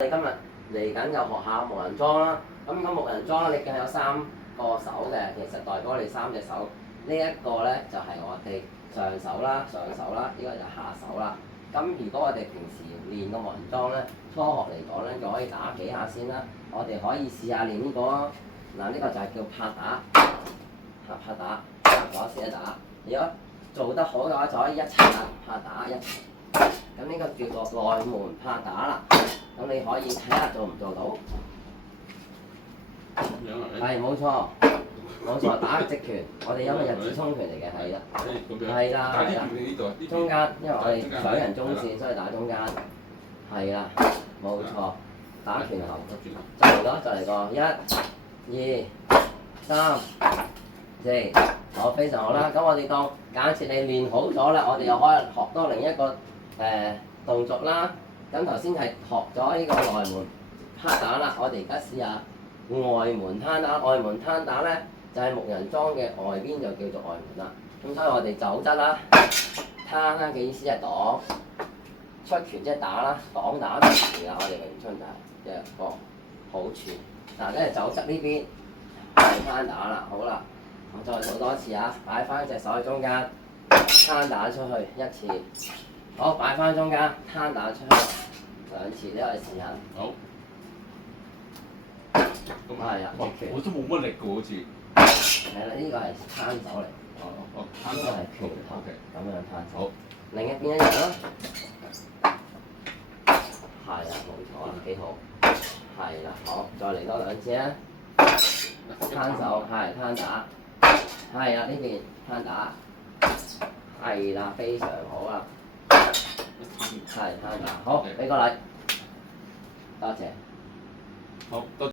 你今日嚟緊就學下木人樁啦。咁個木人樁你見有3個手嘅，其實代表我哋3隻手。呢一個咧就係我哋上手啦，呢個就下手啦。咁如果我哋平時練個木人樁咧，初學嚟講咧就可以打幾下先啦。我哋可以試下練呢個啊。嗱，呢個就係叫拍打，拍打，攞試一打。如果做得好嘅話，就可以一齊打拍打一齊。咁呢個叫做內門拍打啦。咁你可以睇下做唔做到？係冇錯，打直拳，我哋因為日子衝拳嚟嘅，係啦，係啦，中間，因為我哋上人中線，所以打中間，係啦，冇錯，打拳後，就嚟個1、2、3、4，好，非常好啦。咁我哋當假設你練好咗啦，我哋又可以學多另一個動作啦。咁頭先係學咗呢個內門攤打啦，我哋而家試下外門攤打。外門攤打咧就係木人樁嘅外邊就叫做外門啦。咁所以我哋走質啦，攤啦嘅意思係擋，出拳即係打啦，擋打出拳啦。我哋詠春就係一個好處。嗱，跟住走質呢邊係攤打啦，好啦，我再做多次啊，擺翻隻手喺中間，攤打出去1次。好，擺翻中間，攤打出去2次，你可以試下。好。係啊，哇！我都冇乜力㗎，好似。係啦，呢個係攤手嚟。哦，呢個係拳頭，咁樣攤手。好。另一邊一樣啦。係啦，冇錯啦，幾好。係啦，好，再嚟多2次啊。攤手，係攤打。係啊，呢邊攤打。係啦，非常好啦。係攤打，好，俾個禮，多謝。好，多謝。